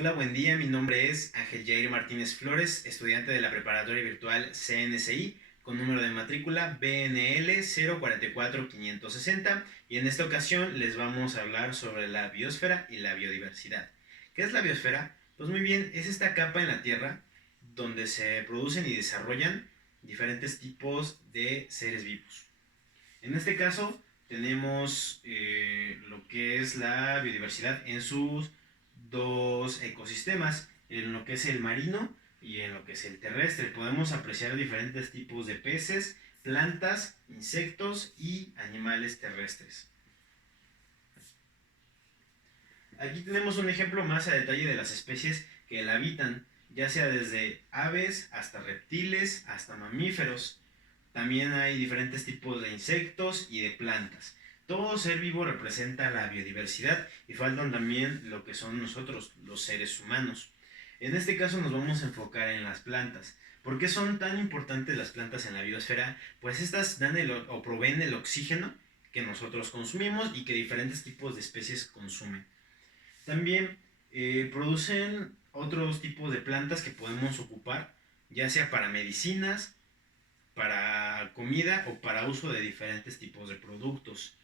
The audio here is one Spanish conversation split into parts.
Hola, buen día. Mi nombre es Ángel Jair Martínez Flores, estudiante de la preparatoria virtual CNSI, con número de matrícula BNL 044560, y en esta ocasión les vamos a hablar sobre la biosfera y la biodiversidad. ¿Qué es la biosfera? Pues muy bien, es esta capa en la Tierra donde se producen y desarrollan diferentes tipos de seres vivos. En este caso tenemos lo que es la biodiversidad en sus dos ecosistemas, en lo que es el marino y en lo que es el terrestre. Podemos apreciar diferentes tipos de peces, plantas, insectos y animales terrestres. Aquí tenemos un ejemplo más a detalle de las especies que la habitan, ya sea desde aves hasta reptiles hasta mamíferos. También hay diferentes tipos de insectos y de plantas. Todo ser vivo representa la biodiversidad y faltan también lo que son nosotros, los seres humanos. En este caso nos vamos a enfocar en las plantas. ¿Por qué son tan importantes las plantas en la biosfera? Pues estas dan o proveen el oxígeno que nosotros consumimos y que diferentes tipos de especies consumen. También producen otros tipos de plantas que podemos ocupar, ya sea para medicinas, para comida o para uso de diferentes tipos de productos.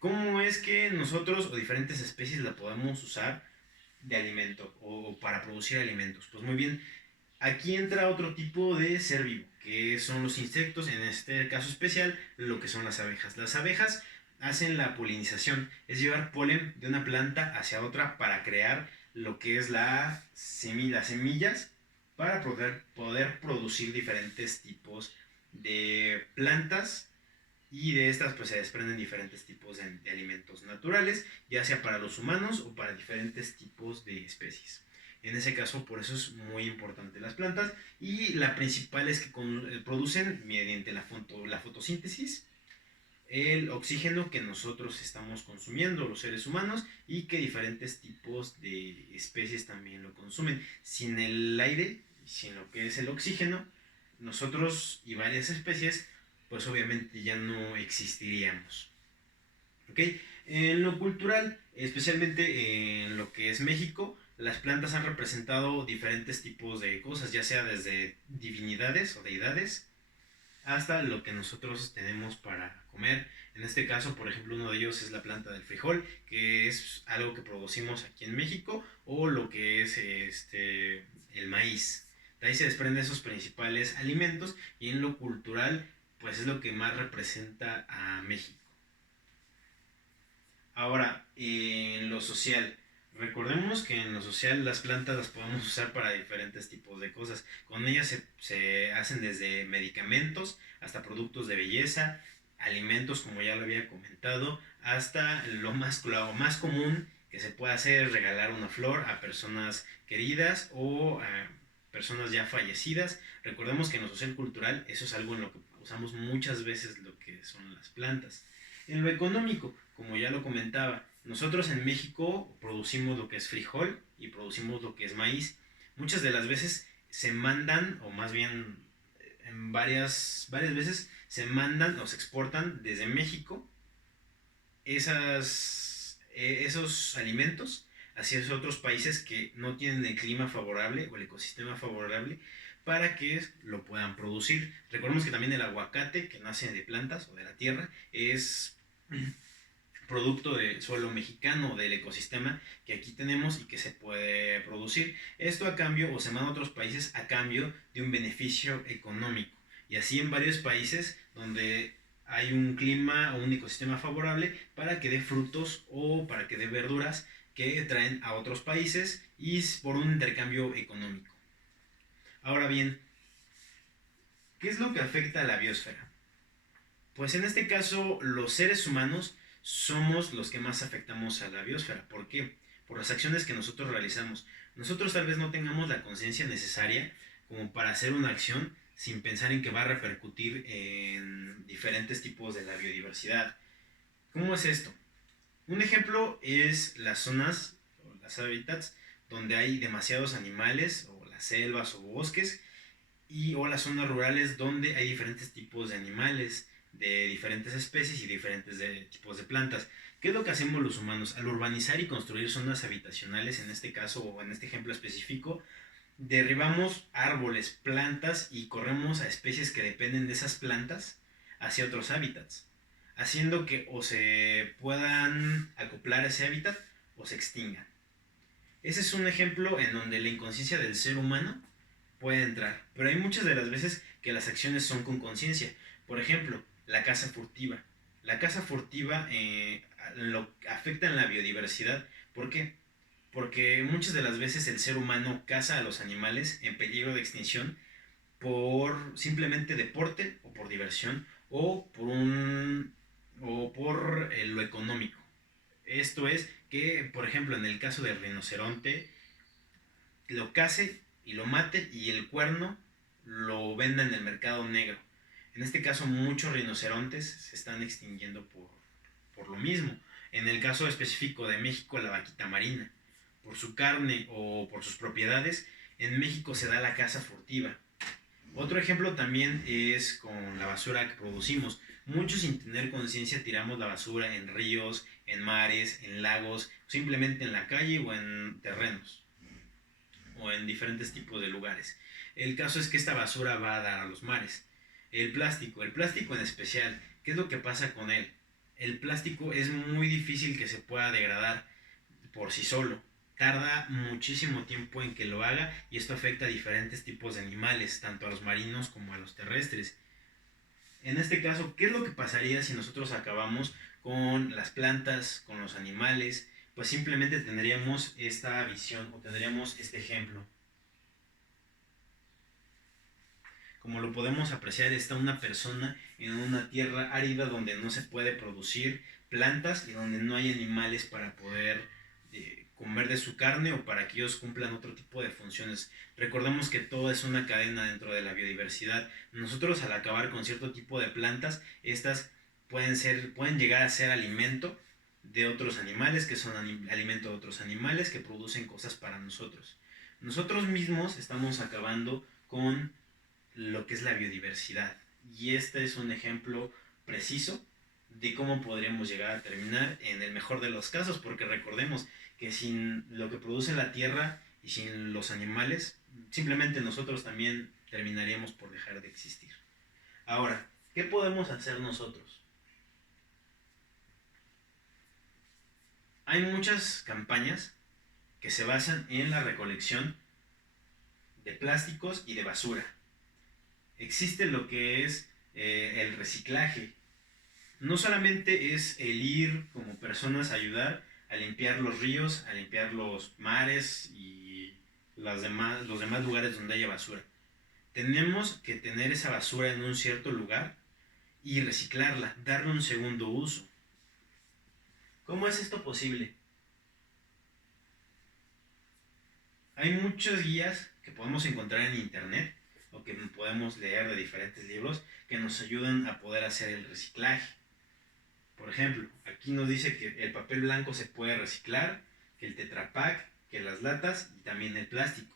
¿Cómo es que nosotros o diferentes especies la podemos usar de alimento o para producir alimentos? Pues muy bien, aquí entra otro tipo de ser vivo, que son los insectos, en este caso especial, lo que son las abejas. Las abejas hacen la polinización, es llevar polen de una planta hacia otra para crear lo que es las semillas para poder producir diferentes tipos de plantas, y de estas pues se desprenden diferentes tipos de alimentos naturales, ya sea para los humanos o para diferentes tipos de especies. En ese caso, por eso es muy importante las plantas, y la principal es que producen mediante la fotosíntesis el oxígeno que nosotros estamos consumiendo, los seres humanos, y que diferentes tipos de especies también lo consumen. Sin el aire, sin lo que es el oxígeno, nosotros y varias especies, pues obviamente ya no existiríamos. ¿Ok? En lo cultural, especialmente en lo que es México, las plantas han representado diferentes tipos de cosas, ya sea desde divinidades o deidades hasta lo que nosotros tenemos para comer. En este caso, por ejemplo, uno de ellos es la planta del frijol, que es algo que producimos aquí en México, o lo que es el maíz. De ahí se desprenden esos principales alimentos, y en lo cultural, pues es lo que más representa a México. Ahora, en lo social, recordemos que en lo social las plantas las podemos usar para diferentes tipos de cosas. Con ellas se hacen desde medicamentos hasta productos de belleza, alimentos como ya lo había comentado, hasta lo más común que se puede hacer es regalar una flor a personas queridas o a personas ya fallecidas. Recordemos que en lo social cultural eso es algo en lo que usamos muchas veces lo que son las plantas. En lo económico, como ya lo comentaba, nosotros en México producimos lo que es frijol y producimos lo que es maíz. Muchas de las veces se mandan, o más bien en varias veces se mandan o se exportan desde México esos alimentos hacia esos otros países que no tienen el clima favorable o el ecosistema favorable para que lo puedan producir. Recordemos que también el aguacate, que nace de plantas o de la tierra, es producto del suelo mexicano, del ecosistema que aquí tenemos y que se puede producir. Esto a cambio, o se manda a otros países a cambio de un beneficio económico. Y así en varios países donde hay un clima o un ecosistema favorable para que dé frutos o para que dé verduras que traen a otros países, y por un intercambio económico. Ahora bien, ¿qué es lo que afecta a la biosfera? Pues en este caso, los seres humanos somos los que más afectamos a la biosfera. ¿Por qué? Por las acciones que nosotros realizamos. Nosotros tal vez no tengamos la conciencia necesaria como para hacer una acción sin pensar en que va a repercutir en diferentes tipos de la biodiversidad. ¿Cómo es esto? Un ejemplo es las zonas o las hábitats donde hay demasiados animales, o las selvas o bosques, o las zonas rurales donde hay diferentes tipos de animales, de diferentes especies y diferentes tipos de plantas. ¿Qué es lo que hacemos los humanos? Al urbanizar y construir zonas habitacionales, en este caso o en este ejemplo específico, derribamos árboles, plantas y corremos a especies que dependen de esas plantas hacia otros hábitats, haciendo que o se puedan acoplar a ese hábitat o se extingan. Ese es un ejemplo en donde la inconsciencia del ser humano puede entrar, pero hay muchas de las veces que las acciones son con conciencia. Por ejemplo, la caza furtiva. La caza furtiva lo afecta en la biodiversidad. ¿Por qué? Porque muchas de las veces el ser humano caza a los animales en peligro de extinción por simplemente deporte o por diversión o por lo económico. Esto es que, por ejemplo, en el caso del rinoceronte, lo case y lo mate y el cuerno lo venda en el mercado negro. En este caso, muchos rinocerontes se están extinguiendo por lo mismo. En el caso específico de México, la vaquita marina. Por su carne o por sus propiedades, en México se da la caza furtiva. Otro ejemplo también es con la basura que producimos. Muchos sin tener conciencia tiramos la basura en ríos, en mares, en lagos, simplemente en la calle o en terrenos o en diferentes tipos de lugares. El caso es que esta basura va a dar a los mares. El plástico en especial, ¿qué es lo que pasa con él? El plástico es muy difícil que se pueda degradar por sí solo. Tarda muchísimo tiempo en que lo haga y esto afecta a diferentes tipos de animales, tanto a los marinos como a los terrestres. En este caso, ¿qué es lo que pasaría si nosotros acabamos con las plantas, con los animales? Pues simplemente tendríamos esta visión o tendríamos este ejemplo. Como lo podemos apreciar, está una persona en una tierra árida donde no se puede producir plantas y donde no hay animales para poder comer de su carne o para que ellos cumplan otro tipo de funciones. Recordemos que todo es una cadena dentro de la biodiversidad. Nosotros al acabar con cierto tipo de plantas, estas pueden llegar a ser alimento de otros animales, que son alimento de otros animales que producen cosas para nosotros. Nosotros mismos estamos acabando con lo que es la biodiversidad. Y este es un ejemplo preciso de cómo podríamos llegar a terminar en el mejor de los casos, porque recordemos que sin lo que produce la tierra y sin los animales, simplemente nosotros también terminaríamos por dejar de existir. Ahora, ¿qué podemos hacer nosotros? Hay muchas campañas que se basan en la recolección de plásticos y de basura. Existe lo que es el reciclaje. No solamente es el ir como personas a ayudar a limpiar los ríos, a limpiar los mares y los demás lugares donde haya basura. Tenemos que tener esa basura en un cierto lugar y reciclarla, darle un segundo uso. ¿Cómo es esto posible? Hay muchas guías que podemos encontrar en internet o que podemos leer de diferentes libros que nos ayudan a poder hacer el reciclaje. Por ejemplo, aquí nos dice que el papel blanco se puede reciclar, que el Tetra Pak, que las latas y también el plástico.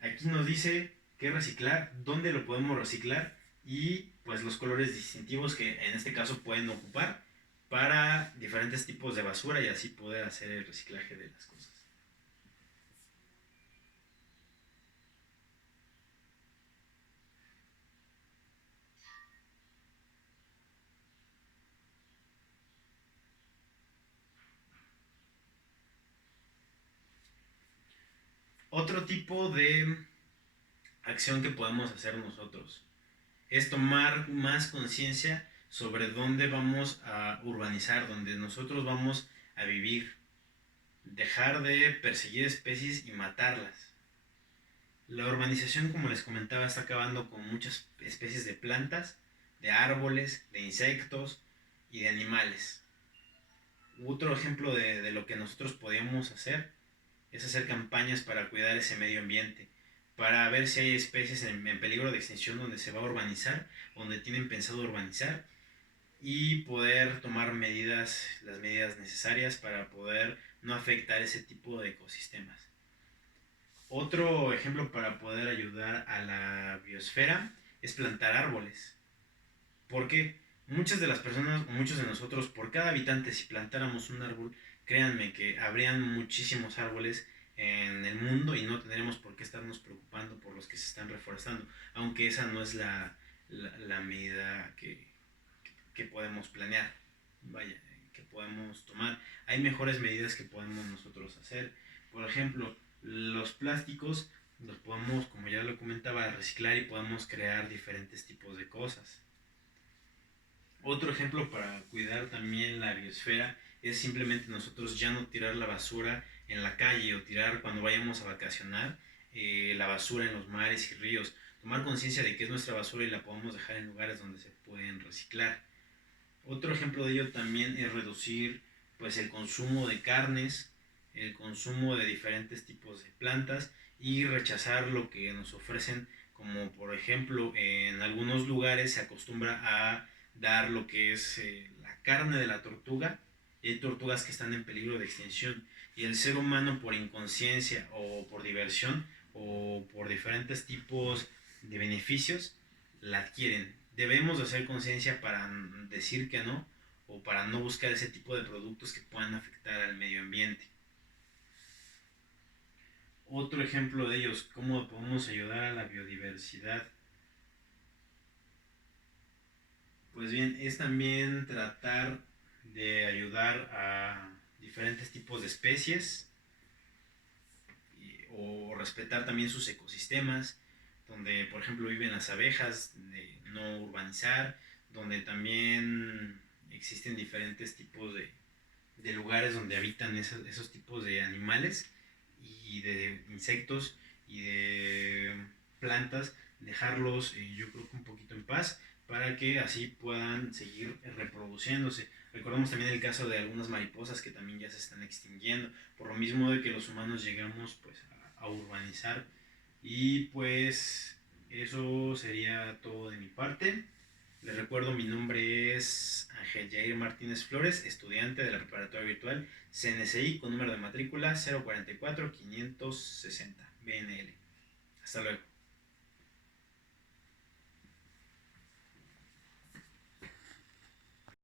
Aquí nos dice qué reciclar, dónde lo podemos reciclar y pues los colores distintivos que en este caso pueden ocupar para diferentes tipos de basura y así poder hacer el reciclaje de las cosas. Otro tipo de acción que podemos hacer nosotros es tomar más conciencia sobre dónde vamos a urbanizar, dónde nosotros vamos a vivir. Dejar de perseguir especies y matarlas. La urbanización, como les comentaba, está acabando con muchas especies de plantas, de árboles, de insectos y de animales. Otro ejemplo de lo que nosotros podemos hacer es hacer campañas para cuidar ese medio ambiente, para ver si hay especies en peligro de extinción donde se va a urbanizar, donde tienen pensado urbanizar y poder tomar las medidas necesarias para poder no afectar ese tipo de ecosistemas. Otro ejemplo para poder ayudar a la biosfera es plantar árboles. ¿Por qué? Muchas de las personas, muchos de nosotros, por cada habitante, si plantáramos un árbol, créanme que habrían muchísimos árboles en el mundo y no tendríamos por qué estarnos preocupando por los que se están reforestando, aunque esa no es la medida que podemos planear, vaya, que podemos tomar. Hay mejores medidas que podemos nosotros hacer. Por ejemplo, los plásticos los podemos, como ya lo comentaba, reciclar y podemos crear diferentes tipos de cosas. Otro ejemplo para cuidar también la biosfera es simplemente nosotros ya no tirar la basura en la calle o tirar cuando vayamos a vacacionar la basura en los mares y ríos. Tomar conciencia de que es nuestra basura y la podemos dejar en lugares donde se pueden reciclar. Otro ejemplo de ello también es reducir pues el consumo de carnes, el consumo de diferentes tipos de plantas y rechazar lo que nos ofrecen, como por ejemplo en algunos lugares se acostumbra a dar lo que es la carne de la tortuga, y hay tortugas que están en peligro de extinción y el ser humano por inconsciencia o por diversión o por diferentes tipos de beneficios la adquieren. Debemos de hacer conciencia para decir que no o para no buscar ese tipo de productos que puedan afectar al medio ambiente. Otro ejemplo de ellos, cómo podemos ayudar a la biodiversidad. Pues bien, es también tratar de ayudar a diferentes tipos de especies o respetar también sus ecosistemas, donde por ejemplo viven las abejas, de no urbanizar, donde también existen diferentes tipos de lugares donde habitan esos tipos de animales y de insectos y de plantas, dejarlos yo creo que un poquito en paz para que así puedan seguir reproduciéndose. Recordemos también el caso de algunas mariposas que también ya se están extinguiendo, por lo mismo de que los humanos llegamos pues a urbanizar. Y pues eso sería todo de mi parte. Les recuerdo, mi nombre es Ángel Jair Martínez Flores, estudiante de la preparatoria virtual CNSI con número de matrícula 044 560 BNL. Hasta luego.